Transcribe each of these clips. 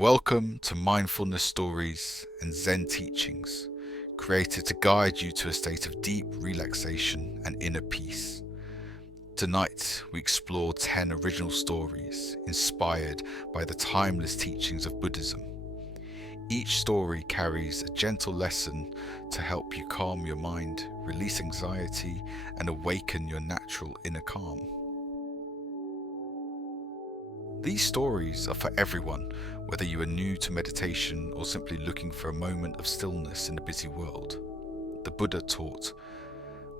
Welcome to Mindfulness Stories and Zen teachings, created to guide you to a state of deep relaxation and inner peace. Tonight, we explore 10 original stories inspired by the timeless teachings of Buddhism. Each story carries a gentle lesson to help you calm your mind, release anxiety, and awaken your natural inner calm. These stories are for everyone, whether you are new to meditation or simply looking for a moment of stillness in a busy world. The Buddha taught,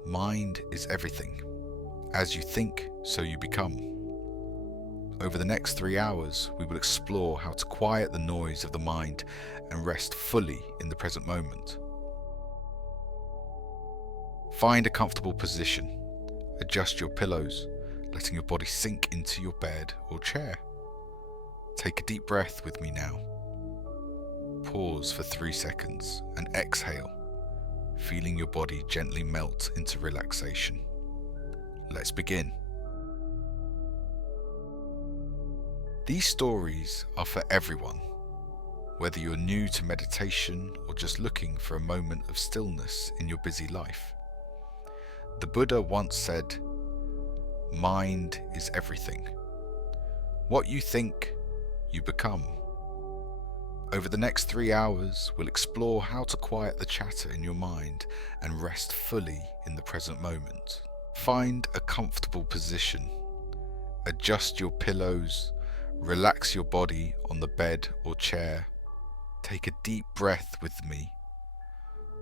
"Mind is everything. As you think, so you become." Over the next 3 hours, we will explore how to quiet the noise of the mind and rest fully in the present moment. Find a comfortable position. Adjust your pillows, letting your body sink into your bed or chair. Take a deep breath with me now. Pause for 3 seconds and exhale, feeling your body gently melt into relaxation. Let's begin. These stories are for everyone, whether you're new to meditation or just looking for a moment of stillness in your busy life. The Buddha once said, "Mind is everything. What you think, you become." Over the next 3 hours, we'll explore how to quiet the chatter in your mind and rest fully in the present moment. Find a comfortable position. Adjust your pillows. Relax your body on the bed or chair. Take a deep breath with me.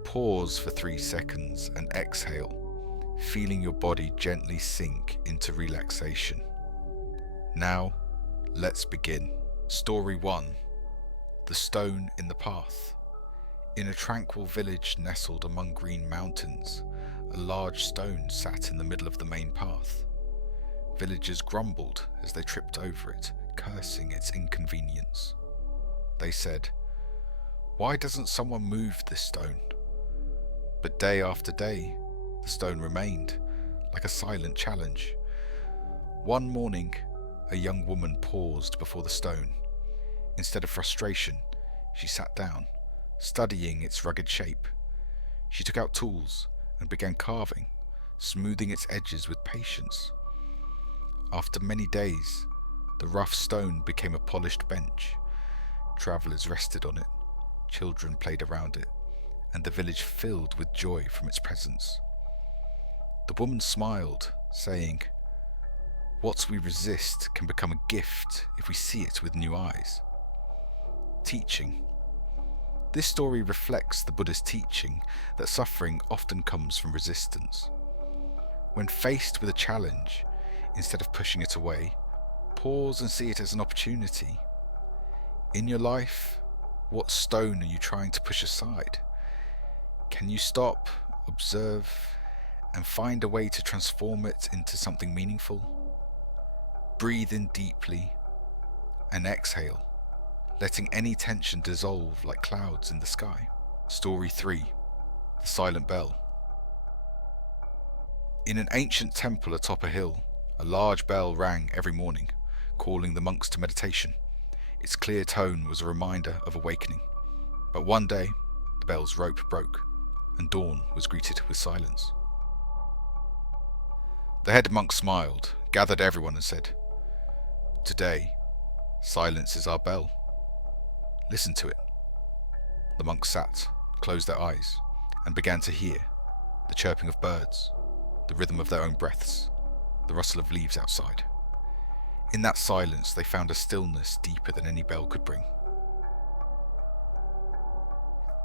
Pause for 3 seconds and exhale, feeling your body gently sink into relaxation. Now, let's begin. Story 1. The Stone in the Path. In a tranquil village nestled among green mountains, a large stone sat in the middle of the main path. Villagers grumbled as they tripped over it, cursing its inconvenience. They said, "Why doesn't someone move this stone?" But day after day, the stone remained, like a silent challenge. One morning, a young woman paused before the stone. Instead of frustration, she sat down, studying its rugged shape. She took out tools and began carving, smoothing its edges with patience. After many days, the rough stone became a polished bench. Travelers rested on it, children played around it, and the village filled with joy from its presence. The woman smiled, saying, "What we resist can become a gift if we see it with new eyes." Teaching. This story reflects the Buddhist teaching that suffering often comes from resistance. When faced with a challenge, instead of pushing it away, pause and see it as an opportunity. In your life, what stone are you trying to push aside? Can you stop, observe, and find a way to transform it into something meaningful? Breathe in deeply and exhale, letting any tension dissolve like clouds in the sky. Story 3. The Silent Bell. In an ancient temple atop a hill, a large bell rang every morning, calling the monks to meditation. Its clear tone was a reminder of awakening. But one day, the bell's rope broke, and dawn was greeted with silence. The head monk smiled, gathered everyone and said, "Today, silence is our bell. Listen to it." The monks sat, closed their eyes, and began to hear the chirping of birds, the rhythm of their own breaths, the rustle of leaves outside. In that silence, they found a stillness deeper than any bell could bring.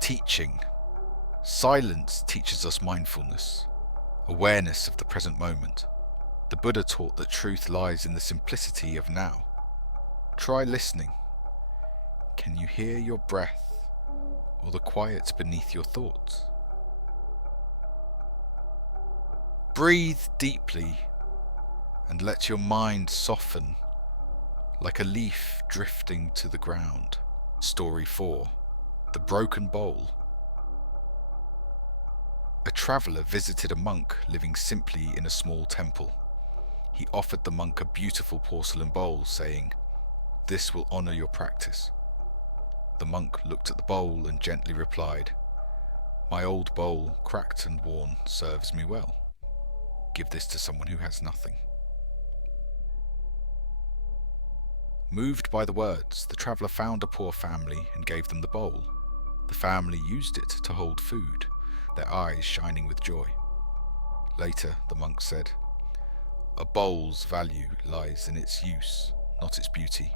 Teaching. Silence teaches us mindfulness, awareness of the present moment. The Buddha taught that truth lies in the simplicity of now. Try listening. Can you hear your breath or the quiet beneath your thoughts? Breathe deeply and let your mind soften like a leaf drifting to the ground. Story 4. The Broken Bowl. A traveller visited a monk living simply in a small temple. He offered the monk a beautiful porcelain bowl, saying, "This will honour your practice." The monk looked at the bowl and gently replied, "My old bowl, cracked and worn, serves me well. Give this to someone who has nothing." Moved by the words, the traveller found a poor family and gave them the bowl. The family used it to hold food, their eyes shining with joy. Later, the monk said, "A bowl's value lies in its use, not its beauty."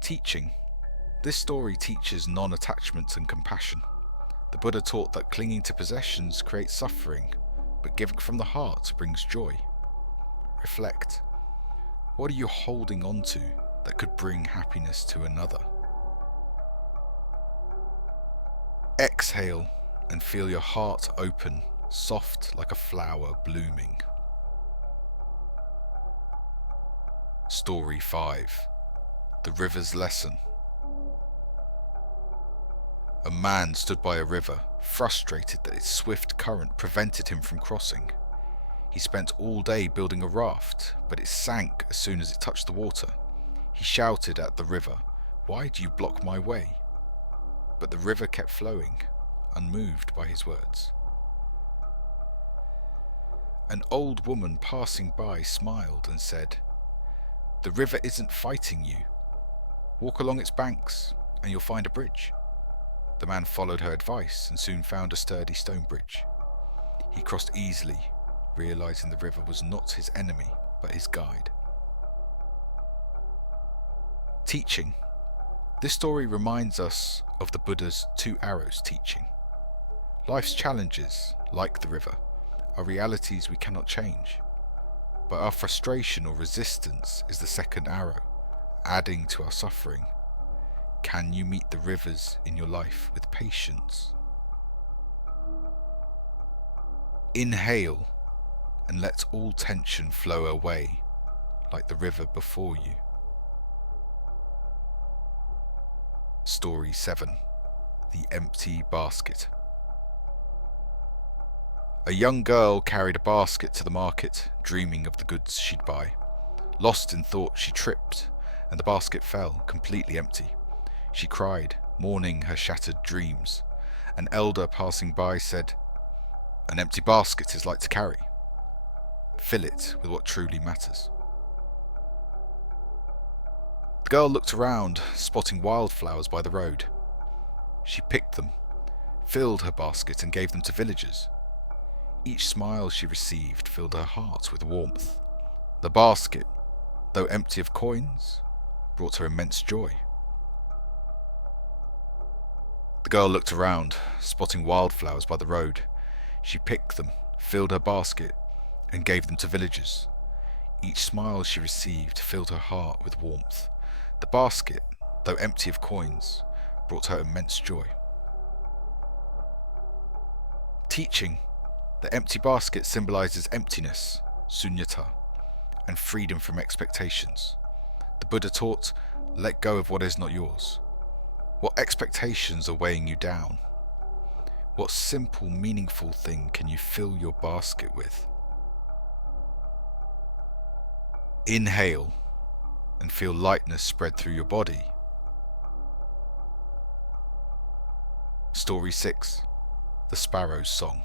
Teaching. This story teaches non-attachment and compassion. The Buddha taught that clinging to possessions creates suffering, but giving from the heart brings joy. Reflect. What are you holding on to that could bring happiness to another? Exhale and feel your heart open, soft like a flower blooming. Story 5. The River's Lesson. A man stood by a river, frustrated that its swift current prevented him from crossing. He spent all day building a raft, but it sank as soon as it touched the water. He shouted at the river, "Why do you block my way?" But the river kept flowing, unmoved by his words. An old woman passing by smiled and said, "The river isn't fighting you. Walk along its banks and you'll find a bridge." The man followed her advice and soon found a sturdy stone bridge. He crossed easily, realizing the river was not his enemy, but his guide. Teaching. This story reminds us of the Buddha's 2 arrows teaching. Life's challenges, like the river, are realities we cannot change. But our frustration or resistance is the second arrow, adding to our suffering. Can you meet the rivers in your life with patience? Inhale and let all tension flow away, like the river before you. Story 7. The Empty Basket. A young girl carried a basket to the market, dreaming of the goods she'd buy. Lost in thought, she tripped, and the basket fell, completely empty. She cried, mourning her shattered dreams. An elder passing by said, "An empty basket is light to carry. Fill it with what truly matters." The girl looked around, spotting wildflowers by the road. She picked them, filled her basket and gave them to villagers. Each smile she received filled her heart with warmth. The basket, though empty of coins, brought her immense joy. The girl looked around, spotting wildflowers by the road. She picked them, filled her basket, and gave them to villagers. Each smile she received filled her heart with warmth. The basket, though empty of coins, brought her immense joy. Teaching. The empty basket symbolizes emptiness, sunyata, and freedom from expectations. The Buddha taught, let go of what is not yours. What expectations are weighing you down? What simple, meaningful thing can you fill your basket with? Inhale and feel lightness spread through your body. Story 6. The Sparrow's Song.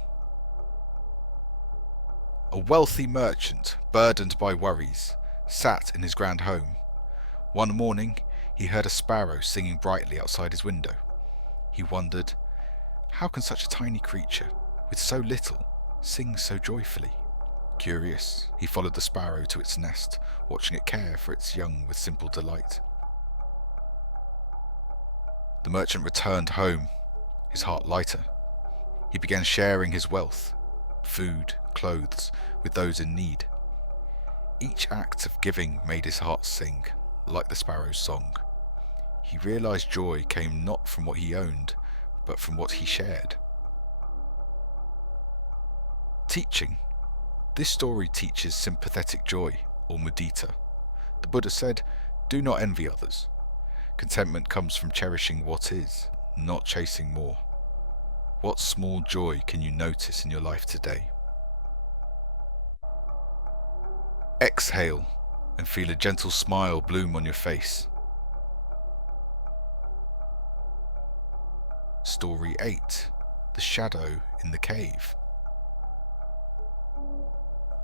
A wealthy merchant, burdened by worries, sat in his grand home. One morning, he heard a sparrow singing brightly outside his window. He wondered, how can such a tiny creature, with so little, sing so joyfully? Curious, he followed the sparrow to its nest, watching it care for its young with simple delight. The merchant returned home, his heart lighter. He began sharing his wealth, food, clothes, with those in need. Each act of giving made his heart sing, like the sparrow's song. He realized joy came not from what he owned, but from what he shared. Teaching. This story teaches sympathetic joy, or mudita. The Buddha said, do not envy others. Contentment comes from cherishing what is, not chasing more. What small joy can you notice in your life today? Exhale and feel a gentle smile bloom on your face. Story 8, The Shadow in the Cave.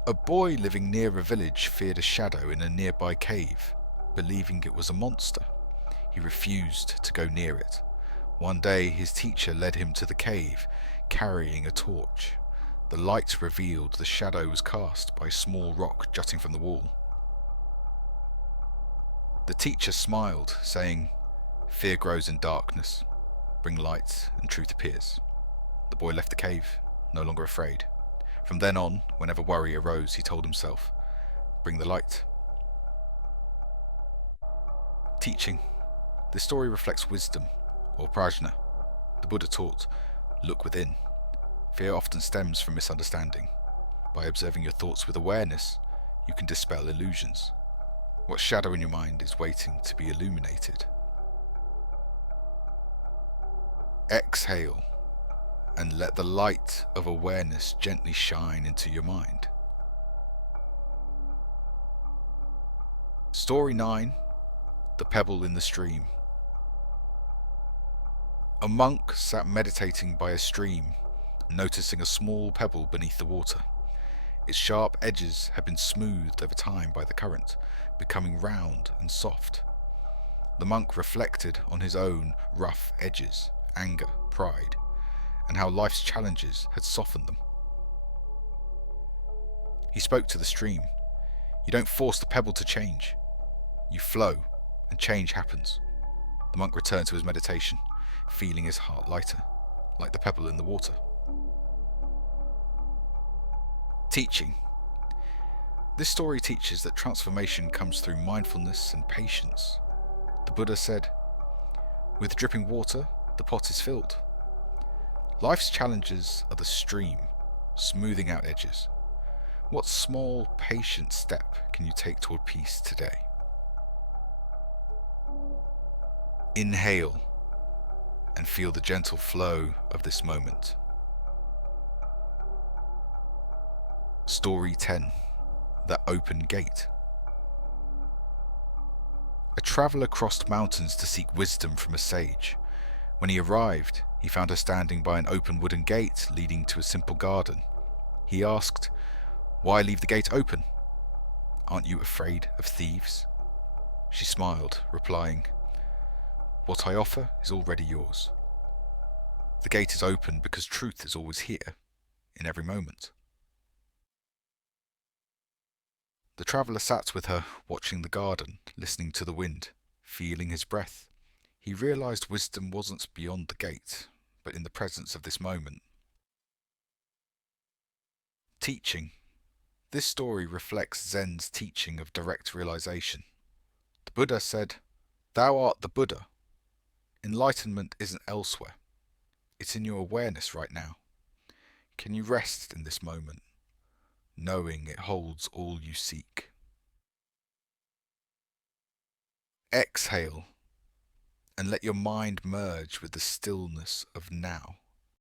A boy living near a village feared a shadow in a nearby cave, believing it was a monster. He refused to go near it. One day his teacher led him to the cave, carrying a torch. The light revealed the shadow was cast by a small rock jutting from the wall. The teacher smiled, saying, "Fear grows in darkness. Bring light and truth appears." The boy left the cave, no longer afraid. From then on, whenever worry arose, he told himself, "Bring the light." Teaching. This story reflects wisdom, or prajna. The Buddha taught, look within. Fear often stems from misunderstanding. By observing your thoughts with awareness, you can dispel illusions. What shadow in your mind is waiting to be illuminated? Exhale and let the light of awareness gently shine into your mind. Story 9, The Pebble in the Stream. A monk sat meditating by a stream, noticing a small pebble beneath the water. Its sharp edges had been smoothed over time by the current, becoming round and soft. The monk reflected on his own rough edges, anger, pride, and how life's challenges had softened them. He spoke to the stream. You don't force the pebble to change. You flow, and change happens. The monk returned to his meditation, feeling his heart lighter, like the pebble in the water. Teaching. This story teaches that transformation comes through mindfulness and patience. The Buddha said, "With dripping water, the pot is filled." Life's challenges are the stream, smoothing out edges. What small, patient step can you take toward peace today? Inhale and feel the gentle flow of this moment. Story 10, The Open Gate. A traveller crossed mountains to seek wisdom from a sage. When he arrived, he found her standing by an open wooden gate leading to a simple garden. He asked, "Why leave the gate open? Aren't you afraid of thieves?" She smiled, replying, "What I offer is already yours. The gate is open because truth is always here, in every moment." The traveller sat with her, watching the garden, listening to the wind, feeling his breath. He realized wisdom wasn't beyond the gate, but in the presence of this moment. Teaching. This story reflects Zen's teaching of direct realization. The Buddha said, "Thou art the Buddha. Enlightenment isn't elsewhere. It's in your awareness right now. Can you rest in this moment, knowing it holds all you seek?" Exhale and let your mind merge with the stillness of now.